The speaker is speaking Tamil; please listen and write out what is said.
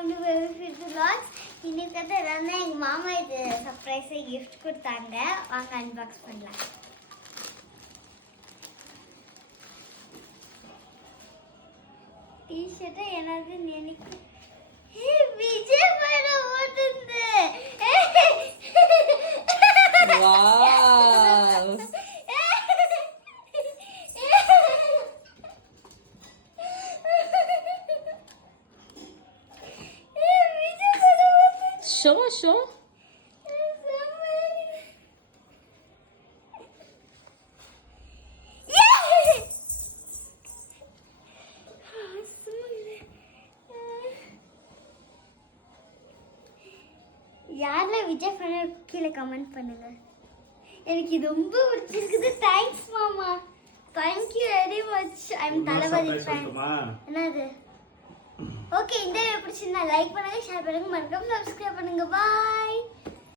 Welcome to baby fit vlog. இன்னைக்கு வந்து என்னன்னா எங்க மாமா இது சர்ப்ரைஸா gift கொடுத்தாங்க. வாங்க அன்பாக்ஸ் பண்ணலாம். டி-ஷர்ட் என்னது நினைக்கு விஜய் படம் ஓடுது. வாவ் ஷோ யாரெல்லாம் விஜய் ஃபேன் கீழே கமெண்ட் பண்ணுங்க. எனக்கு இது ரொம்ப பிடிச்சிருக்குது. தேங்க்ஸ் மாமா. Thank you very much. I am Thalapathy fan. என்னது? ஓகே, இந்த வீடியோ பிடிச்சிருந்தா லைக் பண்ணுங்க, ஷேர் பண்ணுங்க, மறக்காம சப்ஸ்கிரைப் பண்ணுங்க. பை.